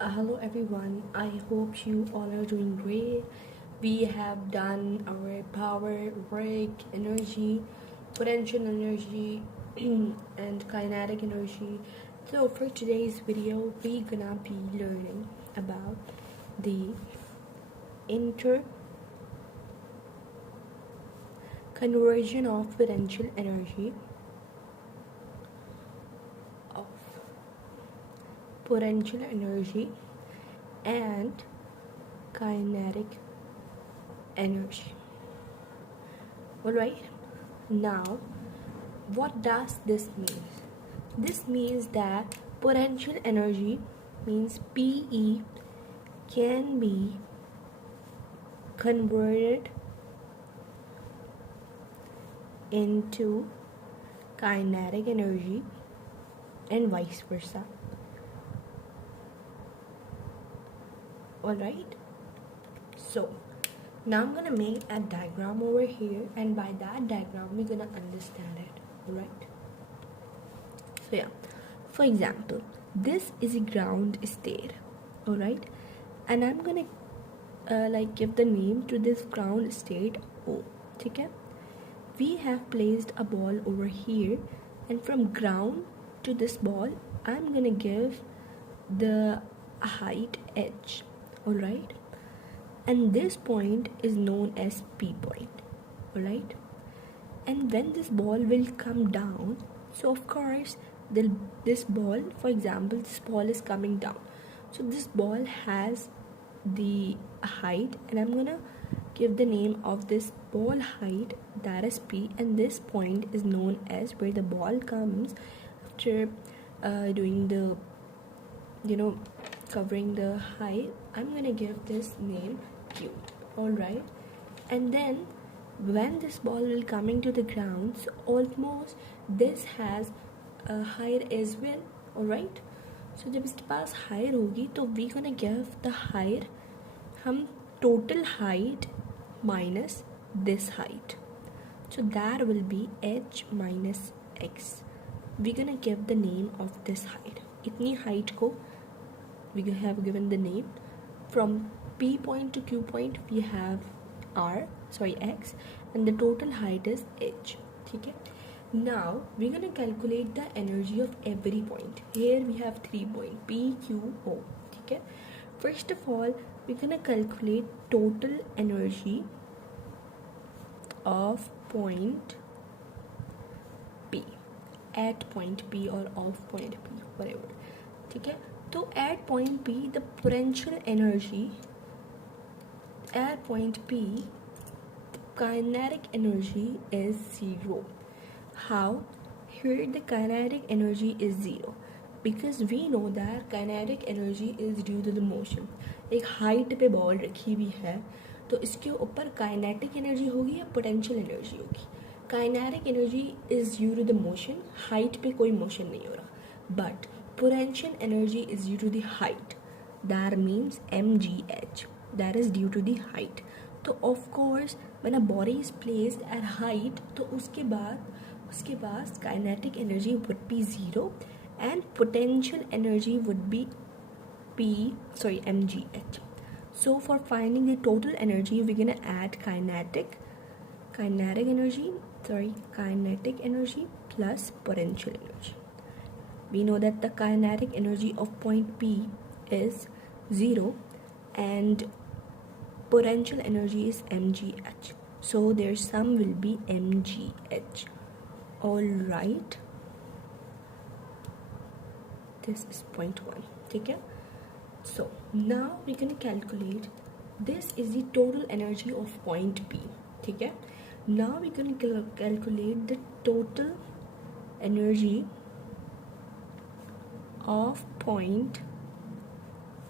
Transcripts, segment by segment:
Hello everyone, I hope you all are doing great. We have done our power, break, energy, potential energy, and kinetic energy. So, for today's video, we're gonna be learning about the interconversion of potential energy of potential energy and kinetic energy. Alright, now what does this mean? This means that potential energy means PE can be converted into kinetic energy and vice versa. Alright, so now I'm gonna make a diagram over here, and by that diagram we're gonna understand it. Alright, so yeah, for example, this is a ground state. Alright, and I'm gonna give the name to this ground state O. Okay, we have placed a ball over here, and from ground to this ball I'm gonna give the height h. Alright, and this point is known as P point. Alright, and when this ball will come down, so of course this ball, for example, this ball is coming down, so this ball has the height, and I'm gonna give the name of this ball height, that is P, and this point is known as where the ball comes after doing the covering the height. I'm gonna give this name Q. Alright, and then when this ball will coming to the ground, so almost this has a height as well. Alright, so जब इसके पास height होगी तो we gonna give the height, हम total height minus this height, so that will be h minus x. We gonna give the name of this height. इतनी height को we have given the name. From P point to Q point we have x, and the total height is h. Okay, now we're gonna calculate the energy of every point. Here we have 3 points, P, Q, O. Okay, first of all we're gonna calculate total energy of point P, at point P or off point P, whatever. Okay, so at point P the potential energy at point P, the kinetic energy is 0. How? Here the kinetic energy is 0 because we know that kinetic energy is due to the motion. एक height पे ball रखी हुई है तो इसके ऊपर kinetic energy होगी या पोटेंशियल एनर्जी होगी. Kinetic energy is due to the motion, height पे कोई मोशन नहीं हो रहा, but potential energy is due to the height. That means mgh, that is due to the height. तो of course when a body is placed at height, तो उसके बाद kinetic energy would be 0 and potential energy would be mgh. So for finding the total energy we're gonna add kinetic energy plus potential energy. We know that the kinetic energy of point P is 0 and potential energy is mgh, so their sum will be mgh. Alright, this is point 1. Okay, so now we're going to calculate, this is the total energy of point P. Okay, now we're going to calculate the total energy of point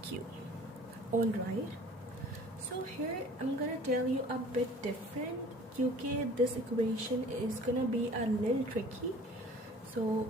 Q. Alright, so here I'm gonna tell you a bit different because this equation is gonna be a little tricky, so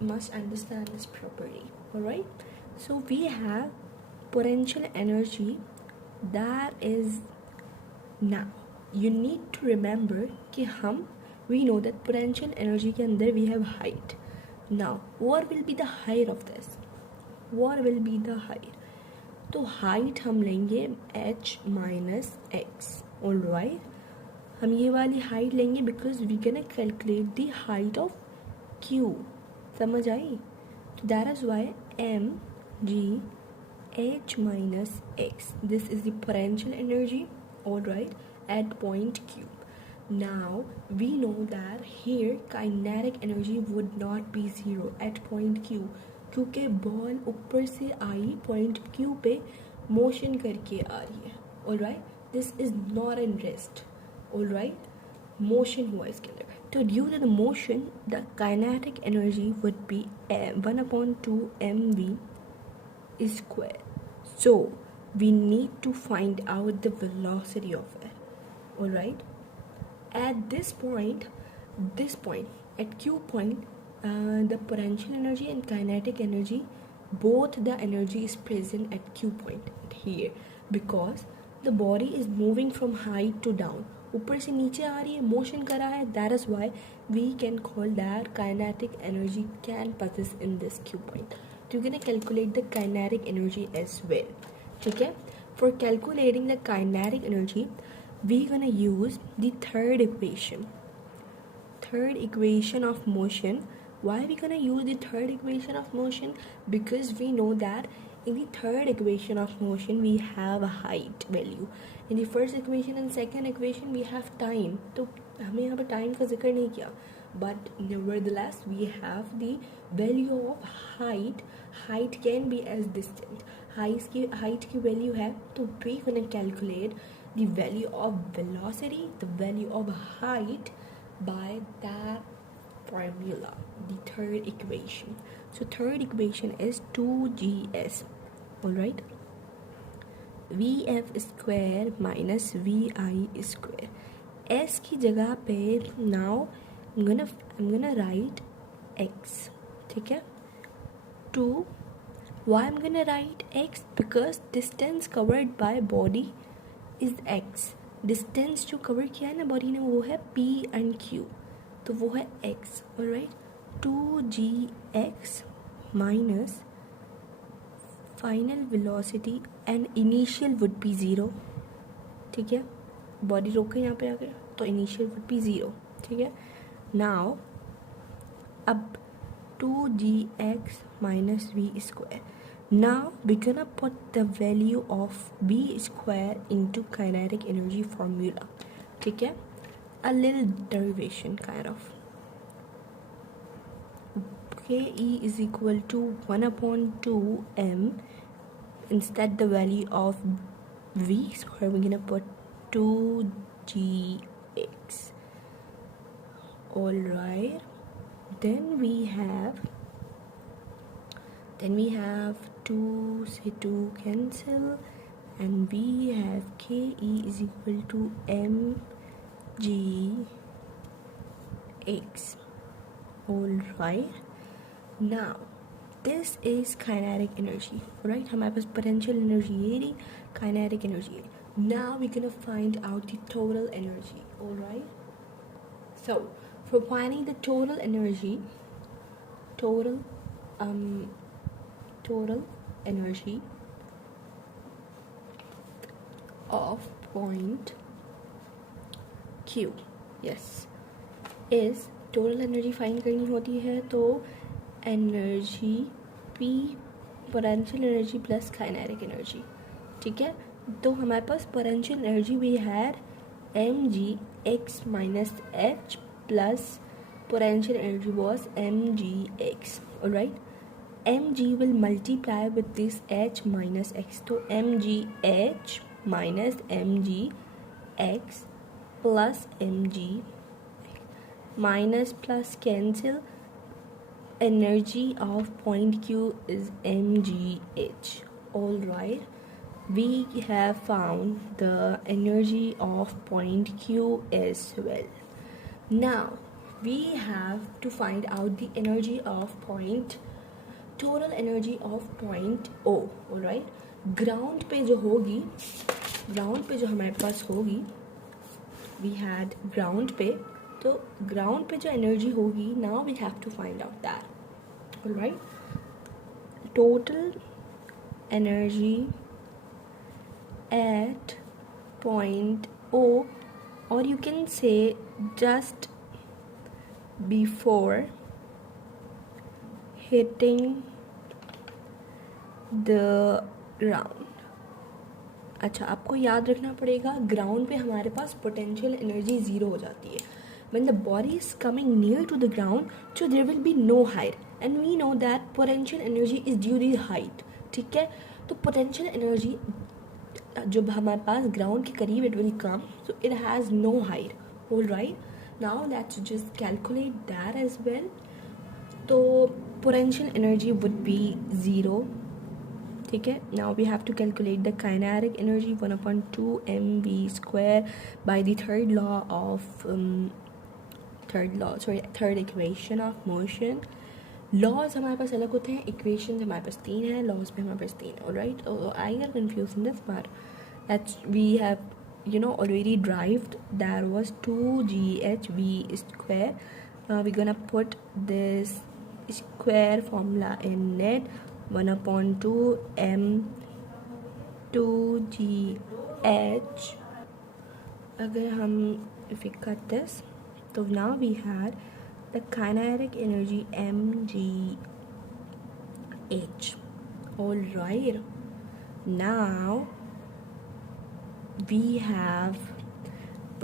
must understand this properly. Alright, so we have potential energy, that is, now you need to remember कि we know that potential energy के अंदर we have height. Now what will be the height of this? What will be the height? तो height हम लेंगे h minus x. Alright, हम ये वाली height लेंगे because we can calculate the height of q. समझ आई? तो that is why m g h minus x. This is the potential energy, alright, at point q. Now we know that here kinetic energy would not be zero at point q, क्योंकि ball ऊपर से I point q पे motion करके आ रही है. alright, this is not in rest. alright, motion हुआ इसके अंदर. तो due to the motion the kinetic energy would be 1/2 mv square. So we need to find out the velocity of it. alright, at this point, at q point, the potential energy and kinetic energy, both the energy is present at q point here, because the body is moving from height to down. ऊपर से नीचे आ रही है, motion कर रहा है. That is why we can call that kinetic energy can possess in this q point. So you're gonna calculate the kinetic energy as well. ठीक है? For calculating the kinetic energy, we're gonna use the third equation of motion. Why are we gonna use the third equation of motion? Because we know that in the third equation of motion we have a height value. In the first equation and second equation we have time. तो हमें यहाँ पर time का जिक्र नहीं किया. But nevertheless we have the value of height. Height can be as distance. Height की value है, तो we gonna calculate the value of velocity, the value of height by that formula, the third equation. So third equation is 2gs. alright, vf square minus vi square. s की जगह पे now I'm gonna write x. ठीक है? 2. Why I'm gonna write x? Because distance covered by body is x. Distance जो cover किया है ना body ने वो है p and q, तो वो है x. alright, 2gx minus final velocity and initial would be 0. ठीक है? बॉडी रोक के यहाँ पे आ गया तो initial would be 0. ठीक है? Now अब 2gx minus v square. Now we're gonna put the value of v square into kinetic energy formula. ठीक है? A little derivation kind of. Ke is equal to 1/2 m. Instead the value of v square we're gonna put 2gx. Alright, then we have 2 से 2 cancel, and we have ke is equal to mgx. alright, now this is kinetic energy. right, हमारे पास potential energy ये रही, kinetic energy. Now we're gonna find out the total energy. alright, so for finding the total energy, total energy of point Q, yes, is total energy find करनी होती है तो energy P potential energy plus kinetic energy. ठीक है? तो हमारे पास potential energy we had mgx minus h plus potential energy was mgx. alright, mg will multiply with this h minus x, तो mgh minus mgx plus mg minus plus cancel. Energy of point Q is mgh. alright, we have found the energy of point Q as well. Now we have to find out the energy of point, total energy of point O. alright, ground पे जो होगी, ground पे जो हमारे पास होगी, we had ground पे, तो ground पे जो energy होगी, now we have to find out that. alright, total energy at point O, or you can say just before hitting the ground. अच्छा, आपको याद रखना पड़ेगा ग्राउंड पे हमारे पास पोटेंशियल एनर्जी ज़ीरो हो जाती है when the body is coming near to the ground, so there will be no height, and we know that potential energy is due to height. ठीक है, तो potential energy जब हमारे पास ग्राउंड के करीब it will come, so it has no height. All right, now let's just calculate that as well. तो potential energy would be 0. ठीक है, now we have to calculate the kinetic energy 1/2 mv square by the third equation of motion. Laws हमारे पास अलग होते हैं, equation हमारे पास 3 है, लॉज भी हमारे पास 3 है. Alright, I are confuse in this part. That's we have already derived that was 2GHV square. We're gonna put this square formula in it. 1/2 m 2GH. अगर हम if we cut this, so now we had the kinetic energy mgh. All right, now we have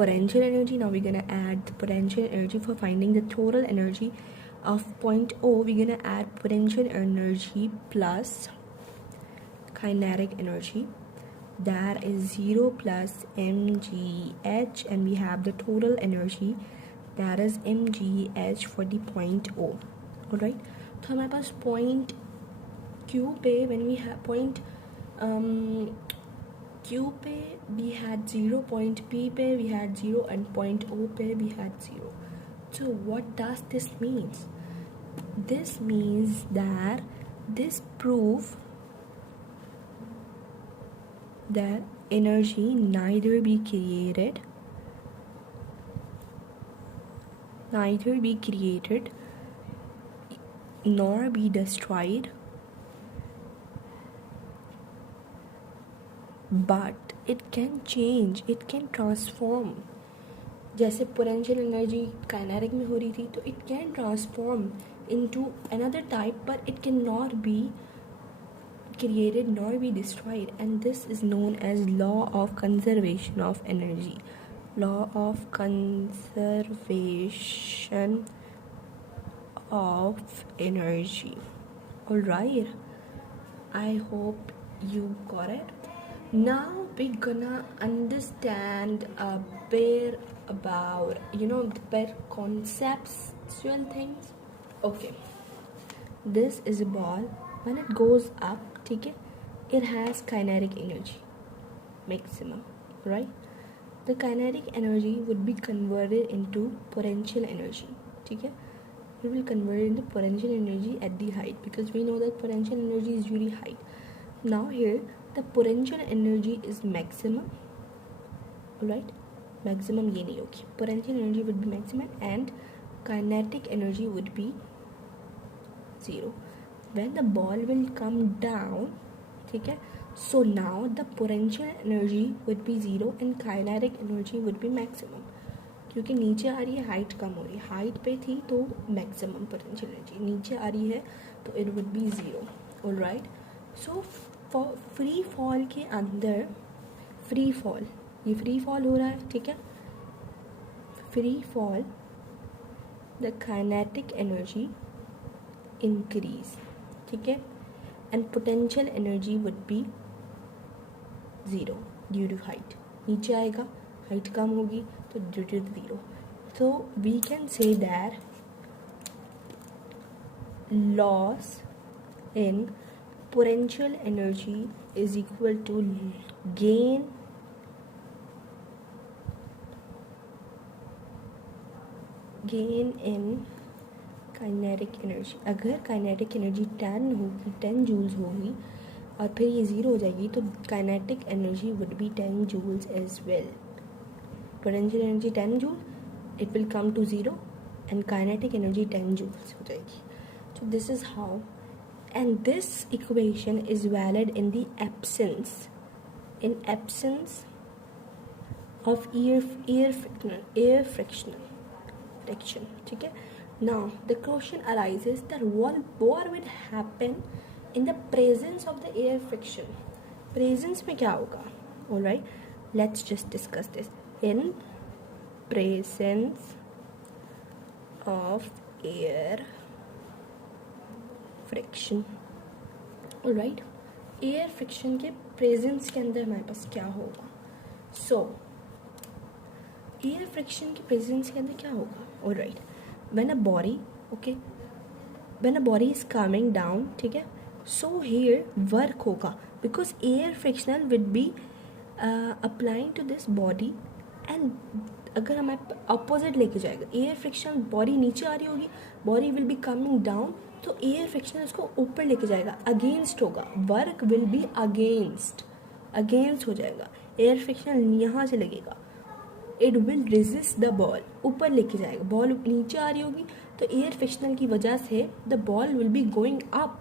potential energy. Now we're gonna add the potential energy for finding the total energy of point O. We're gonna add potential energy plus kinetic energy, that is 0 plus mgh, and we have the total energy, that is mgh for the point O. Alright, तो हमारे पास point Q पे when we have point Q पे we had 0, point P पे we had 0, and point O पे we had 0. So what does this means? This means that this proof that energy neither be created nor be destroyed, but it can change, it can transform. जैसे potential energy kinetic में हो रही थी, तो it can transform into another type, but it can not be created nor be destroyed, and this is known as law of conservation of energy. Law of conservation of energy. All right, I hope you got it. Now we're gonna understand a bit about the bit conceptual things. Okay, this is a ball. When it goes up, ठीक है, it has kinetic energy maximum, right? The kinetic energy would be converted into potential energy. ठीक है, it will convert into potential energy at the height, because we know that potential energy is usually height. Now here the potential energy is maximum. Alright, maximum ये नहीं होगी, potential energy would be maximum and kinetic energy would be 0. When the ball will come down, ठीक है, so now the potential energy would be 0 and kinetic energy would be maximum. क्योंकि नीचे आ रही है, height कम हो रही है, हाइट पे थी तो मैक्सिमम पोटेंशियल एनर्जी, नीचे आ रही है तो it would be 0. Alright, so free fall के अंदर फ्री फॉल हो रहा है, ठीक है, free fall the kinetic energy increase, ठीक है, and potential energy would be 0 due to height. नीचे आएगा, हाइट कम होगी तो ड्यू टू 0. तो we can say that loss in potential energy is equal to gain in kinetic energy. अगर kinetic energy 10 joules होगी और फिर ये 0 हो जाएगी, तो kinetic energy would be 10 joules as well. Potential energy 10 joule, it will come to 0 and kinetic energy 10 joules हो जाएगी. So this is how, and this equation is valid in the absence in absence of air friction. ठीक है. Now the question arises that what will happen in the presence of the air friction. Presence में क्या होगा? Alright, let's just discuss this. In presence of air friction. Alright, air friction के presence के अंदर हमारे पास क्या होगा? सो एयर फ्रिक्शन के प्रेजेंस के अंदर क्या होगा? Alright, when a body is coming down, ठीक है, सो हियर वर्क होगा because air frictional will be applying to this body. And अगर हमारे अपोजिट लेके जाएगा, एयर फ्रिक्शन बॉडी नीचे आ रही होगी, body will be coming down, तो एयर फ्रिक्शन उसको ऊपर लेके जाएगा, अगेंस्ट होगा, वर्क विल बी अगेंस्ट हो जाएगा. एयर फ्रिक्शन यहाँ से लगेगा, it will resist the ball, ऊपर लेके जाएगा. बॉल नीचे आ रही होगी तो एयर फ्रिक्शनल की वजह से the ball will be going up,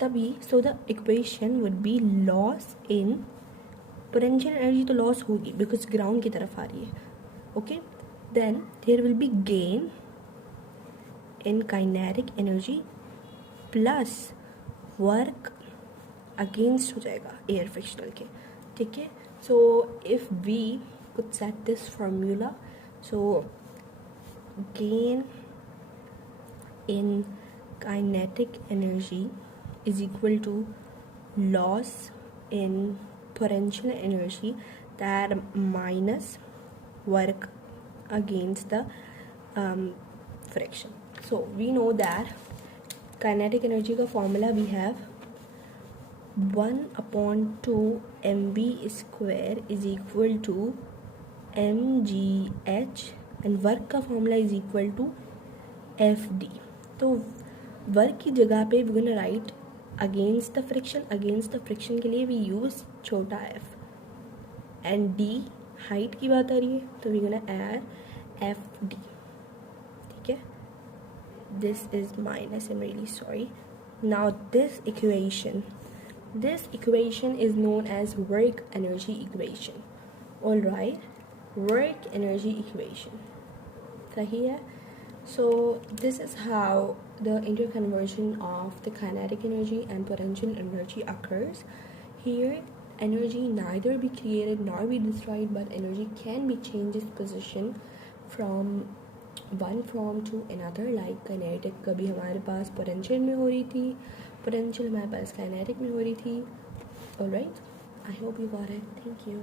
तभी so the equation would be loss in potential energy. तो लॉस होगी बिकॉज ग्राउंड की तरफ आ रही है. Okay, then there will be gain in kinetic energy plus work against हो जाएगा एयर फ्रिक्शनल के. ठीक है, so if we could set this formula, so gain in kinetic energy is equal to loss in potential energy, that minus work against the friction. So we know that kinetic energy का formula we have 1/2 mv square is equal to mgh and work का formula is equal to fd. तो work की जगह पे we gonna write against the friction के लिए we use छोटा f and d height की बात आ रही है तो वी गोना ऐड fd. ठीक है, this is minus, I am really sorry. Now this equation is known as work energy equation. All right, work energy equation. सही है. So this is how the interconversion of the kinetic energy and potential energy occurs. Here energy neither be created nor be destroyed, but energy can be changed its position from one form to another. Like kinetic कभी हमारे पास potential में हो रही थी, potential हमारे पास kinetic में हो रही थी. Alright, I hope you got it. Thank you.